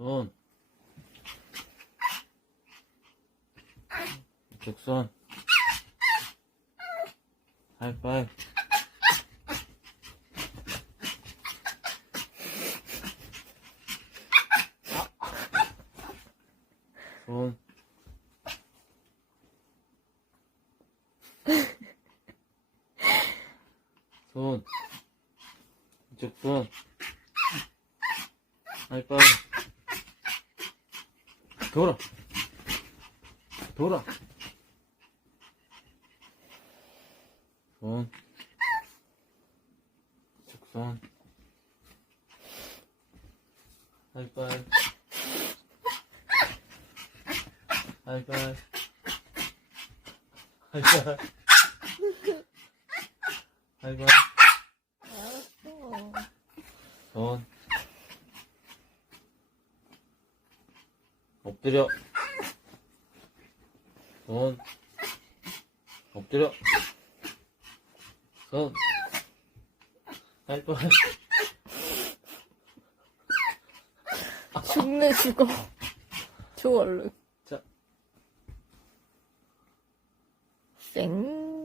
손. 이쪽 손. 하이파이브. 손. 손. 이쪽 손. 하이파이브. 돌아. 돌아. 손. 이쪽 손. 하이파이브. 하이파이브. 하이파이브. 하이파이브. 손. 엎드려. 손. 엎드려. 손. 하이파이브. 죽네 죽어. 죽어 얼른. 자. 쌩.